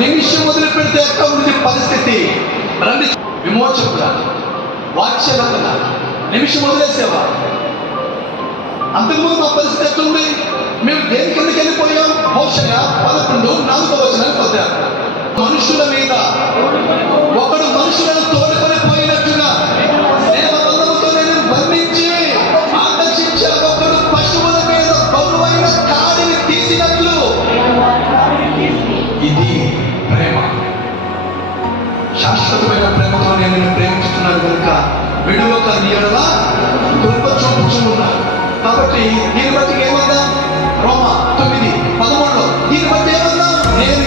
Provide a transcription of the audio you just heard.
నిమిషం వదిలి పెడితే ఎక్కడ ఉంది పరిస్థితి? రండి, విమోచకుడా, వాత్సల్యత, నిమిషం వదిలేసేవా? అంతకుముందు మా పరిస్థితి ఎట్లుంది? మేము దేని కిందకి వెళ్ళిపోయాం? హోషయ 11:4 పొందాం. మనుషుల మీద ఒకడు మనుషులను తోడుకొని పోయినట్టుగా దేవబంధముతో నేను బంధించి ఆకర్షించే ఒకడు పశువుల మీద బరువైన కాడిని తీసినట్లు. ఇది ప్రేమ. శాశ్వతమైన ప్రేమతో నేను ప్రేమిస్తున్నాను కనుక విడువక నీ యెడల కృప చూపుచున్నాను. కాబట్టి దీన్ని బట్టి ఏమన్నా రోమా 9:13 దీన్ని బట్టి ఏమన్నా నేను